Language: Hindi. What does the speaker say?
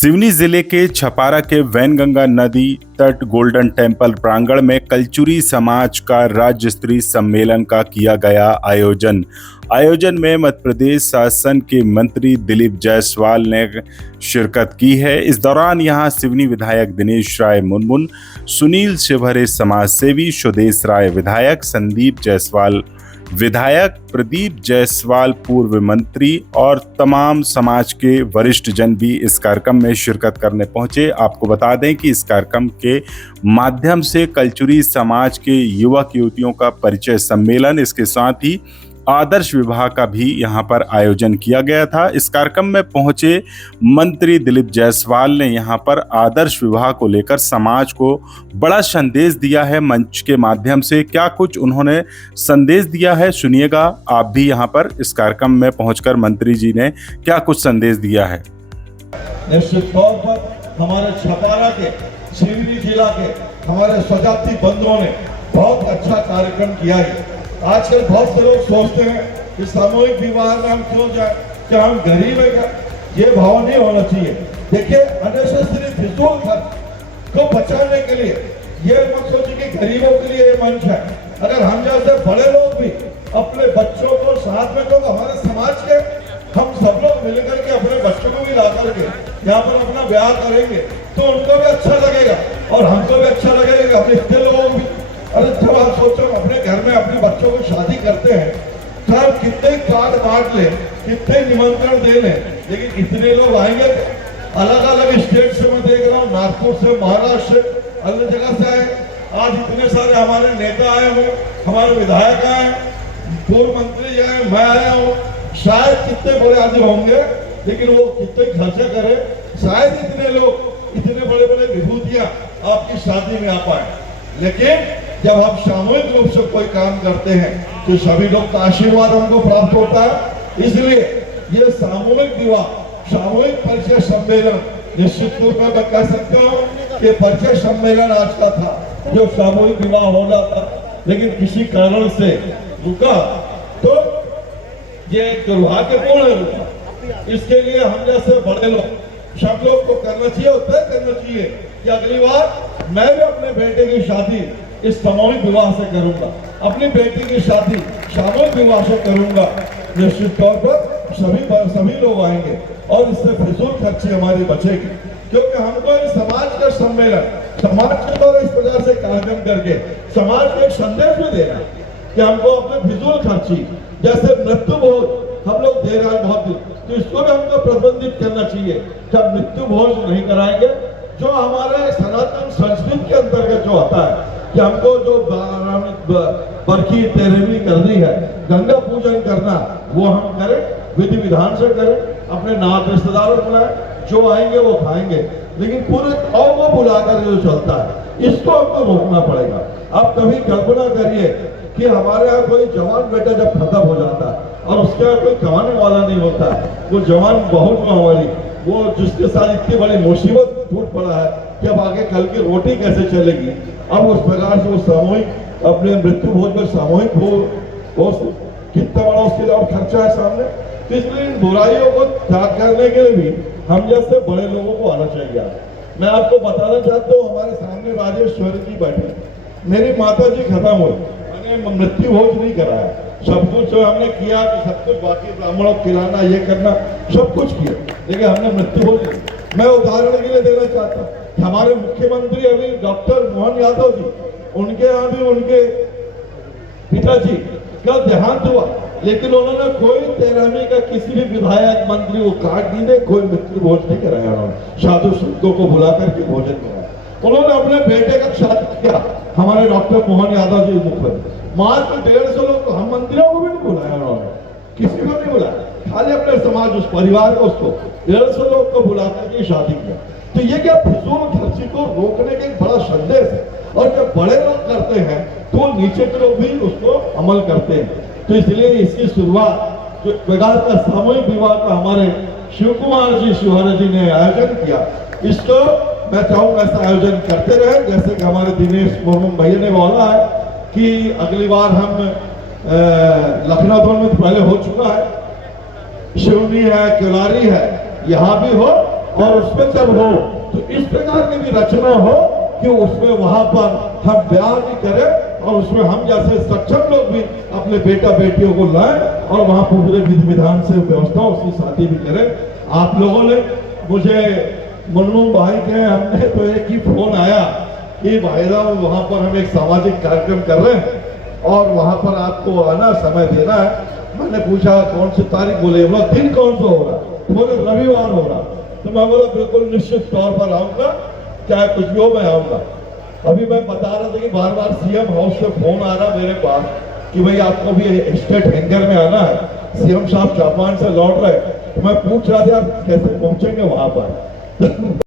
सिवनी जिले के छपारा के वैनगंगा नदी तट गोल्डन टेम्पल प्रांगण में कलचुरी समाज का राज्य स्तरीय सम्मेलन का किया गया आयोजन में मध्य प्रदेश शासन के मंत्री दिलीप जायसवाल ने शिरकत की है। इस दौरान यहां सिवनी विधायक दिनेश राय मुनमुन, सुनील शिवहरे समाज सेवी, सुदेश राय विधायक, संदीप जायसवाल विधायक, प्रदीप जायसवाल पूर्व मंत्री और तमाम समाज के वरिष्ठ जन भी इस कार्यक्रम में शिरकत करने पहुंचे। आपको बता दें कि इस कार्यक्रम के माध्यम से कलचुरी समाज के युवक युवतियों का परिचय सम्मेलन, इसके साथ ही आदर्श विवाह का भी यहां पर आयोजन किया गया था। इस कार्यक्रम में पहुंचे मंत्री दिलीप जायसवाल ने यहां पर आदर्श विवाह को लेकर समाज को बड़ा संदेश दिया है। मंच के माध्यम से क्या कुछ उन्होंने संदेश दिया है, सुनिएगा आप भी यहां पर इस कार्यक्रम में पहुंचकर मंत्री जी ने क्या कुछ संदेश दिया है। निश्चित तौर पर हमारे छपारा के, सिवनी जिला के हमारे स्वजाति बंधुओं ने बहुत अच्छा कार्यक्रम किया है। आजकल बहुत से लोग सोचते हैं कि सामूहिक विवाह में हम क्यों जाए, क्या हम गरीब है क्या? ये भाव नहीं होना चाहिए। देखिए, अननेसेसरी फिजूल खर्च को बचाने के लिए ये मत सोचिए कि गरीबों के लिए ये मंच है। अगर हम जैसे बड़े लोग भी अपने बच्चों को साथ में, तो हमारे समाज के हम सब लोग मिलकर के अपने बच्चों को भी ला करके यहाँ पर अपना ब्याह करेंगे तो उनको भी अच्छा लगेगा और हमको भी अच्छा लगेगा। अपने इतने लोग भी, अरे जब आप सोचो अपने घर में अपने बच्चों को शादी करते हैं तो आप कितने कार्ड बांट ले, कितने निमंत्रण दे लें, लेकिन इतने लोग आएंगे। अलग अलग स्टेट से मैं देख रहा हूँ, नागपुर से, महाराष्ट्र से, अलग जगह से आए। आज इतने सारे हमारे नेता आए हुए, हमारे विधायक आए, पूर्व मंत्री आए, मैं आया हूँ। शायद कितने बड़े आदमी होंगे, लेकिन वो कितने खर्चा करे, शायद इतने लोग, इतने बड़े बड़े विभूतियां आपकी शादी में आ पाए। लेकिन जब आप सामूहिक रूप से कोई काम करते हैं तो सभी लोग का आशीर्वाद हमको प्राप्त होता है। इसलिए ये सामूहिक विवाह, सामूहिक परिचय सम्मेलन, निश्चित रूप में मैं कह सकता हूँ कि परिचय सम्मेलन आज का था जो सामूहिक विवाह होना था, लेकिन किसी कारण से रुका, तो ये दुर्भाग्यपूर्ण रुका। इसके लिए हम जैसे बड़े लोग, सब लोग को करना चाहिए और तय करना चाहिए कि अगली बार मैं भी अपने बेटे की शादी इस सामूहिक विवाह से करूंगा, अपनी बेटी की शादी सामूहिक विवाह से करूंगा। निश्चित तौर पर सभी लोग आएंगे और इससे फिजूल खर्ची हमारी बचेगी, क्योंकि हमको इस समाज का सम्मेलन, समाज के द्वारा इस प्रकार से कार्यक्रम करके समाज को एक संदेश भी देना कि हमको अपने फिजूल खर्ची, जैसे मृत्यु भोज हम लोग दे रहे हैं बहुत दिन, तो इसको भी हमको प्रतिबंधित करना चाहिए। जब मृत्यु भोज नहीं कराएंगे, जो हमारे सनातन संस्कृति के अंतर्गत जो आता है कि हमको जो बरखी तेरहवीं करनी है, गंगा पूजन करना, वो हम करें, विधि विधान से करें, अपने नात रिश्तेदारों को बुलाएं, जो आएंगे वो खाएंगे, लेकिन पूरे गांव को बुलाकर जो चलता है इसको हमको रोकना पड़ेगा। आप कभी कल्पना करिए कि हमारे यहाँ कोई जवान बेटा जब खत्म हो जाता है और उसके यहाँ कोई कमाने वाला नहीं होता, वो जवान बहू को हमारी, वो जिसके साथ इतनी बड़ी मुसीबत टूट पड़ा है कि अब आगे कल की रोटी कैसे चलेगी। अब उस प्रकार से वो सामूहिक अपने मृत्यु भोज में सामूहिक हो, कितना बड़ा उसके लिए और खर्चा है सामने। तो इसलिए इन बुराइयों को त्याग करने के लिए भी हम जैसे बड़े लोगों को आना चाहिए। मैं आपको बताना चाहता हूँ, हमारे सामने राजेश्वरी जी बैठे, मेरी माता जी खत्म हुई, मैंने मृत्यु भोज नहीं कराया, सब कुछ जो हमने किया तो सब कुछ बाकी ब्राह्मणों को खिलाना, ये करना, सब कुछ किया, लेकिन हमने मृत्यु भोज नहीं। मैं उदाहरण के लिए देना चाहता हूँ, हमारे मुख्यमंत्री अभी डॉक्टर मोहन यादव जी, उनके यहाँ भी उनके पिताजी का देहांत हुआ, लेकिन उन्होंने कोई 13वीं का किसी भी विधायक मंत्री को कार्ड नहीं दे, कोई मृत्यु भोज नहीं कराया। उन्होंने साधु संतों को बुला करके भोजन कराया। उन्होंने अपने बेटे का शादी किया, हमारे डॉक्टर मोहन यादव जी मुख्यमंत्री, मात्र 150 लोग को, हम मंत्रियों को भी नहीं बुलाया, उन्होंने किसी को नहीं बुलाया, खाली अपने समाज, उस परिवार को, उसको 150 लोग को बुला करके शादी किया। तो ये क्या फिजूल खर्ची को रोकने का एक बड़ा संदेश है, और जब बड़े लोग करते हैं तो नीचे के लोग भी उसको अमल करते हैं। तो इसलिए इसकी शुरुआत जो प्रकार का सामूहिक विवाह का हमारे शिव कुमार जी, शिवहरे जी ने आयोजन किया, इसको मैं चाहूंगा ऐसा आयोजन करते रहे। जैसे कि हमारे दिनेश मुर्मू भैया ने बोला है कि अगली बार हम लखनऊ में तो पहले हो चुका है, शिवनी है, किलारी है, यहाँ भी हो, और उसमें जब हो तो इस प्रकार की भी रचना हो कि उसमें वहां पर हम ब्याह भी करें और उसमें हम जैसे सक्षम लोग भी अपने बेटा बेटियों को लाएं और वहां पर पूरे विधि विधान से व्यवस्था उसकी शादी भी करें। आप लोगों ने मुझे मुन्नू भाई के हमने तो एक ही फोन आया कि भाई साहब वहां पर हम एक सामाजिक कार्यक्रम कर रहे हैं और वहां पर आपको आना समय देना है। मैंने पूछा कौन सी तारीख, बोले बोला दिन कौन सा हो रहा, बोले रविवार हो रहा। तो मैं बोला बिल्कुल निश्चित तौर पर आऊंगा, चाहे कुछ भी हो मैं आऊंगा। अभी मैं बता रहा था कि बार बार सीएम हाउस से फोन आ रहा मेरे पास कि भाई आपको भी स्टेट हैंगर में आना है, सीएम साहब जापान से लौट रहे। तो मैं पूछ रहा था आप कैसे पहुंचेंगे वहां पर।